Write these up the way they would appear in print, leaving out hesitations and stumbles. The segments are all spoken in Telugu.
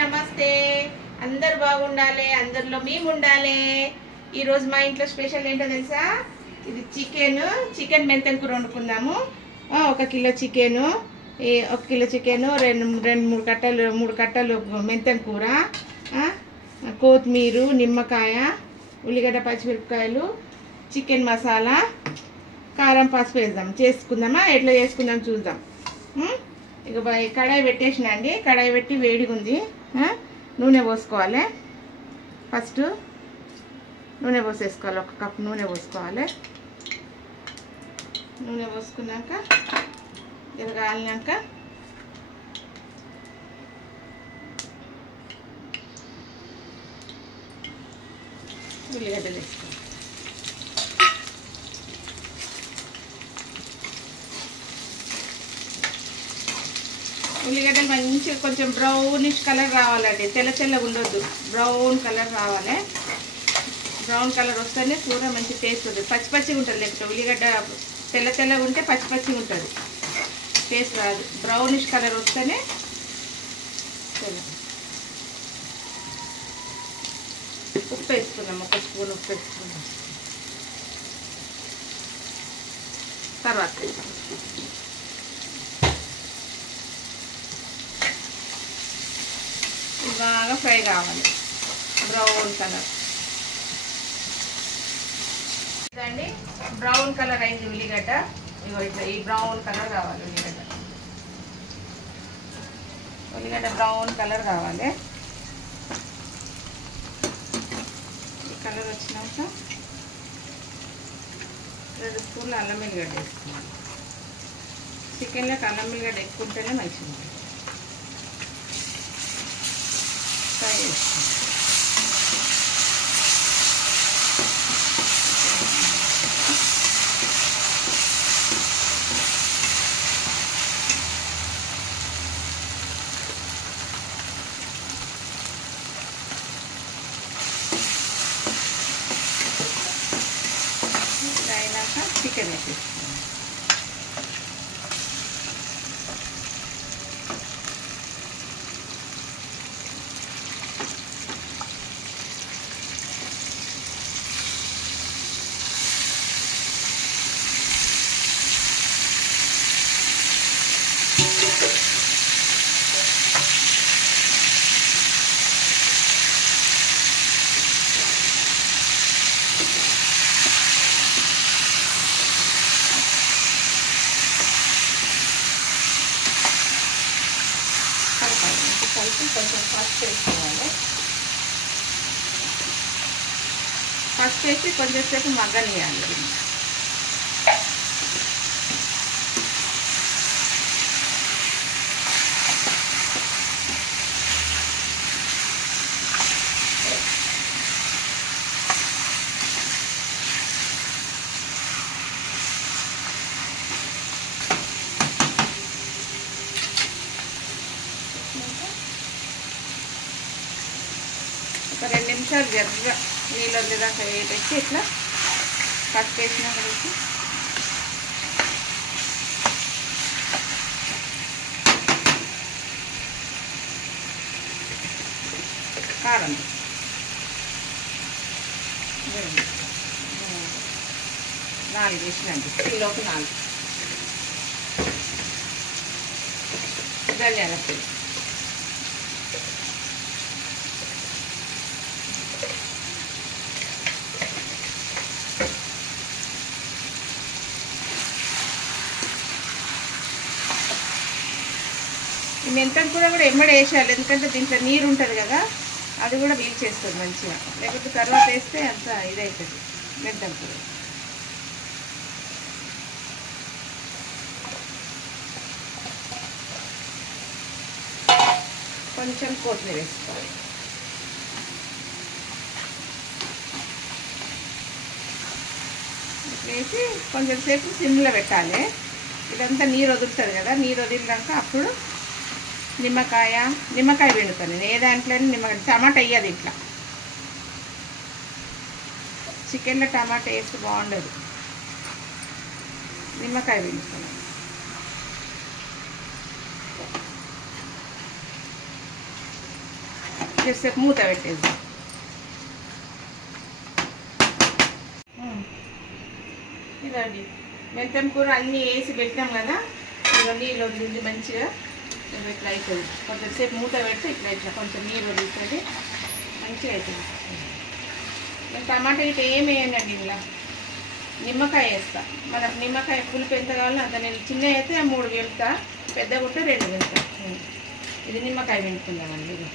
నమస్తే. అందరు బాగుండాలి, అందరిలో మేము ఉండాలి. ఈరోజు మా ఇంట్లో స్పెషల్ ఏంటో తెలుసా? ఇది చికెన్ మెంతం కూర వండుకుందాము. 1 కిలో చికెను, 1 కిలో చికెను, మూడు కట్టలు మెంతం కూర, కొత్తిమీర, నిమ్మకాయ, ఉల్లిగడ్డ, పచ్చిమిరపకాయలు, చికెన్ మసాలా, కారం, పసుపు వేద్దాం. చేసుకుందామా? ఎట్లా చేసుకుందాం చూద్దాం. ఇక కడాయి పెట్టేసిన అండి. కడాయి పెట్టి వేడిగా ఉంది. నూనె పోసుకోవాలి. ఫస్ట్ నూనె పోసేసుకోవాలి. 1 కప్పు నూనె పోసుకోవాలి. నూనె పోసుకున్నాక కాలినాక ఉల్లిగడ్డలు వేసుకోవాలి. ఉల్లిగడ్డలు మంచిగా కొంచెం బ్రౌనిష్ కలర్ రావాలండి. తెల్లగా ఉండొద్దు, బ్రౌన్ కలర్ రావాలి. బ్రౌన్ కలర్ వస్తేనే కూర మంచి టేస్ట్ ఉంటుంది. పచ్చిగా ఉంటుంది. లేకపోతే ఉల్లిగడ్డ తెల్లగా ఉంటే పచ్చిగా ఉంటుంది, టేస్ట్ రాదు. బ్రౌనిష్ కలర్ వస్తేనే ఉప్పు వేసుకుందాం. 1 స్పూన్ ఉప్పు వేసుకుందాం. తర్వాత బాగా ఫ్రై కావాలి, బ్రౌన్ కలర్. ఇదండి బ్రౌన్ కలర్ అయింది ఉల్లిగడ్డ. ఇగో ఇట్లా ఈ బ్రౌన్ కలర్ కావాలి. ఉల్లిగడ్డ బ్రౌన్ కలర్ కావాలి. ఈ కలర్ వచ్చినాక 2 స్పూన్లు అల్లం వెల్లిగడ్డ వేసుకోవాలి. చికెన్లోకి అల్లం వెల్లిగడ్డ ఎక్కువ ఉంటేనే మంచిగా ఉంటుంది. ఫ్రై చేసుకోవాలి. అయినాక చికెన్ వేసేసుకోవాలి. కలిపి కొంచెం పసుపు వేసుకోవాలి. పసుపు వేసి కొంచెం సేపు మగ్గనియాలి. ఒక 2 నిమిషాలు ఎర్రగా నీళ్ళు వదిలేదాకా పెట్టి ఇట్లా పసుపు వేసినా కలిసి కారం 4 వేసినండి. కిలోకి 4 ధనియాల పొడి, ఈ మెంతం కూర కూడా ఎమ్మడి వేసేయాలి. ఎందుకంటే దీంట్లో నీరు ఉంటుంది కదా, అది కూడా పీల్చేస్తుంది మంచిగా. లేకపోతే తర్వాత వేస్తే అంత ఇదవుతుంది మెంతం కూర. కొంచెం కొత్తిమీర వేసుకోవాలి. వేసి కొంచెం సేపు సిమ్లో పెట్టాలి. ఇదంతా నీరు వదులుతుంది కదా, నీరు వదిలినాక అప్పుడు నిమ్మకాయ పిండుతాను నేను. ఏ దాంట్లో నిమ్మకాయ, టమాటా వేయదు ఇట్లా. చికెన్లో టమాటా వేస్తే బాగుండదు. నిమ్మకాయ పిండుతాను. జరసేపు మూత పెట్టేద్దాం. ఇదండి మెంతం కూర అన్నీ వేసి పెట్టాం కదా, ఇక నీళ్ళు వదిలింది మంచిగా ఇట్లా అవుతుంది. కొంచెం సేపు మూత పెడితే ఇట్లా కొంచెం నీళ్ళు వదులుతుంది, మంచిగా అవుతుంది. నేను టమాటా ఇట్లా ఏమి వేయనండి, ఇలా నిమ్మకాయ వేస్తా. మనకు నిమ్మకాయ పులుపు ఎంత కావాలో అంత. నేను చిన్న అయితే 3 వెళ్తా, పెద్ద గుట్ట 2 వెళ్తా. ఇది నిమ్మకాయ వెండుతున్నామండి. ఇది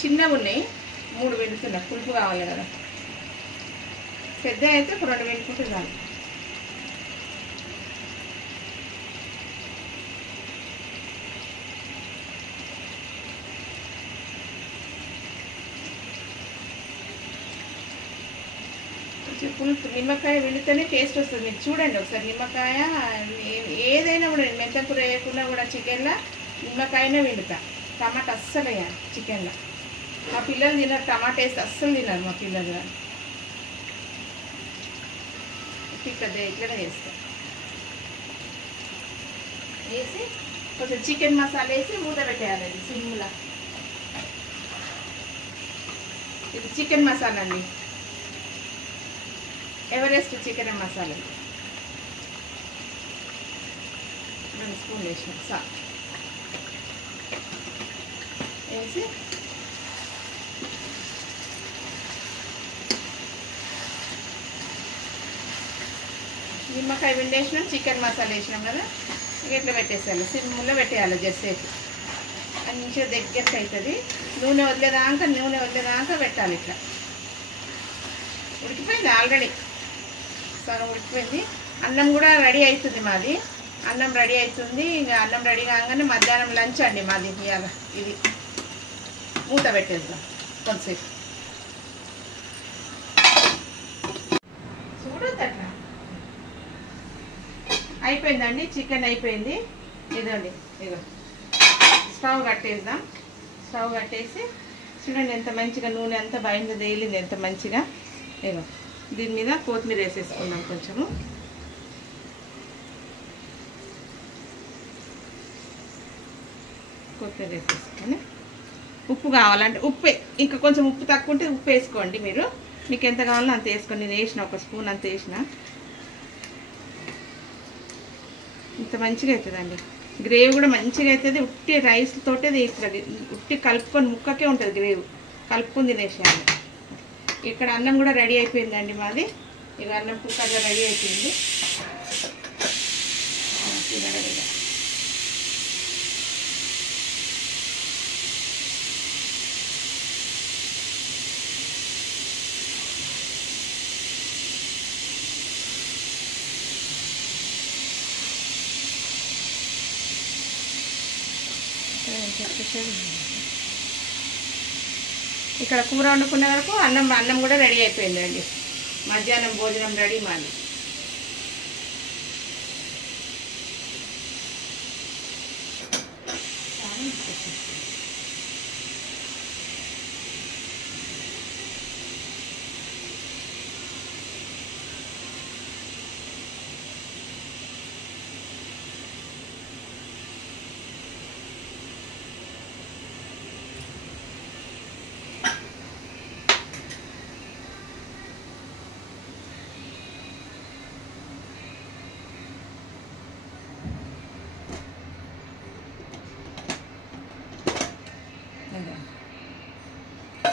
చిన్నగా ఉన్నాయి 3 వెళ్తున్నా, పులుపు కావాలి కదా. పెద్ద అయితే 2 వెండుకుంటే చాలు. పులుపు నిమ్మకాయ వెళితేనే టేస్ట్ వస్తుంది. మీరు చూడండి ఒకసారి, నిమ్మకాయ ఏదైనా కూడా మెంతం కూర వేయకుండా కూడా చికెన్లో నిమ్మకాయనే వెళుతా. టమాటా అస్సలు వేయాలి చికెన్లో. మా పిల్లలు తినరు, టమాటా వేస్తే అస్సలు తినరు మా పిల్లలు. కానీ పెద్ద ఇట్లనే వేస్తా. వేసి కొంచెం చికెన్ మసాలా వేసి మూత పెట్టేయాలి. ఇది సిమ్లా, ఇది చికెన్ మసాలా అండి, ఎవరెస్ట్ చికెన్ మసాలా 2 స్పూన్లు వేసినాం. వేసి నిమ్మకాయ విండేసినాం, చికెన్ మసాలా వేసినాం కదా, ఇట్లా పెట్టేసేయాలి. సిమ్లో పెట్టేయాలి జర్సేపు. మంచిగా దగ్గరికి అవుతుంది. నూనె వదిలేదాకా పెట్టాలి. ఇట్లా ఉడికిపోయింది ఆల్రెడీ, సగం ఉడికిపోయింది. అన్నం కూడా రెడీ అవుతుంది మాది. అన్నం రెడీ అవుతుంది. ఇంకా అన్నం రెడీ కాగానే మధ్యాహ్నం లంచ్ అండి మాది ఇవాళ. ఇది మూత పెట్టేద్దాం కొంతసేపు. చూడొద్దు అట్లా. అయిపోయిందండి, చికెన్ అయిపోయింది. ఇదండి, ఇదో స్టవ్ కట్టేద్దాం. స్టవ్ కట్టేసి చూడండి ఎంత మంచిగా నూనె అంతా బయట తేలింది, ఎంత మంచిగా. ఇగో దీని మీద కొత్తిమీర వేసేసుకుందాం. కొంచెము కొత్తిమీర వేసేసుకొని, ఉప్పు కావాలంటే ఉప్పు, ఇంకా కొంచెం ఉప్పు తక్కువ ఉంటే ఉప్పు వేసుకోండి మీరు. మీకు ఎంత కావాలో అంత వేసుకోండి. నేను వేసిన 1 స్పూన్ అంత వేసిన. ఇంత మంచిగా అవుతుందండి. గ్రేవీ కూడా మంచిగా అవుతుంది. ఉట్టి రైస్ తోటే తీస్తుంది. ఉట్టి కలుపుకొని ముక్కకే ఉంటుంది గ్రేవీ. కలుపుకొని తినేసేయాలి. ఇక్కడ అన్నం కూడా రెడీ అయిపోయిందండి మాది. ఇక అన్నం కుక్కర్లో రెడీ అయిపోయింది. ఇక్కడ కూర వండుకునే వరకు అన్నం కూడా రెడీ అయిపోయిందండి. మధ్యాహ్నం భోజనం రెడీ మాది.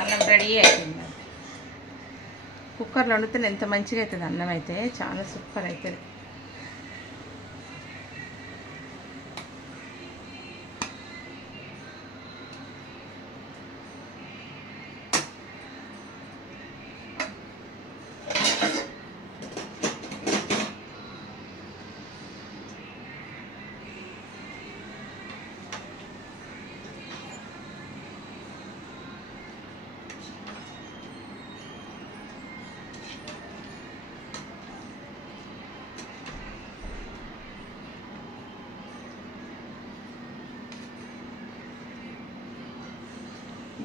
అన్నం రెడీ అయిపోయింది. కుక్కర్లో వండితే ఎంత మంచిగా అవుతుంది అన్నం అయితే, చాలా సూపర్ అవుతుంది.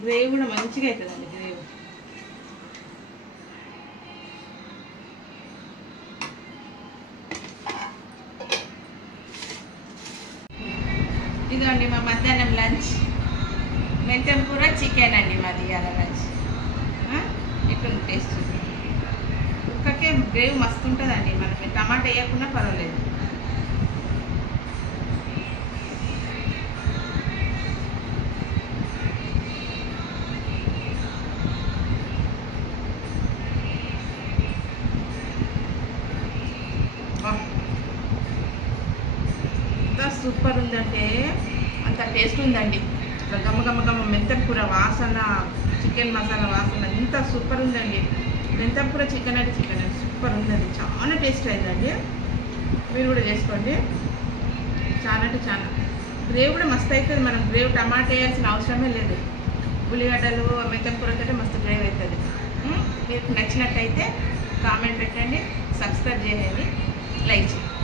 గ్రేవీ కూడా మంచిగా అవుతుందండి. గ్రేవీ ఇదండి మా మధ్యాహ్నం లంచ్. మెంతం కూర చికెన్ అండి మాది ఇవాళ లంచ్. ఇట్లా టేస్ట్ కుక్కకే గ్రేవీ మస్తు ఉంటుందండి. మనకి టమాటా వేయకుండా పర్వాలేదు. ఎంత సూపర్ ఉందంటే అంత టేస్ట్ ఉందండి. ఇట్లా గమ్మ గమ్మ గమ్మ మెంతం కూర వాసన, చికెన్ మసాలా వాసన ఎంత సూపర్ ఉందండి. మెంతం కూర చికెన్ అంటే సూపర్ ఉందండి. చాలా టేస్ట్ అయిందండి. మీరు కూడా చేసుకోండి. చాలా అంటే చాలా గ్రేవ్ కూడా మస్తు అవుతుంది. మనం గ్రేవ్ టమాటా వేయాల్సిన అవసరమే లేదు. ఉల్లిగడ్డలు మెంతం కూరతో మస్తు గ్రేవ్ అవుతుంది. మీకు నచ్చినట్టయితే కామెంట్ పెట్టండి, సబ్స్క్రైబ్ చేయండి, లైక్ చేయండి.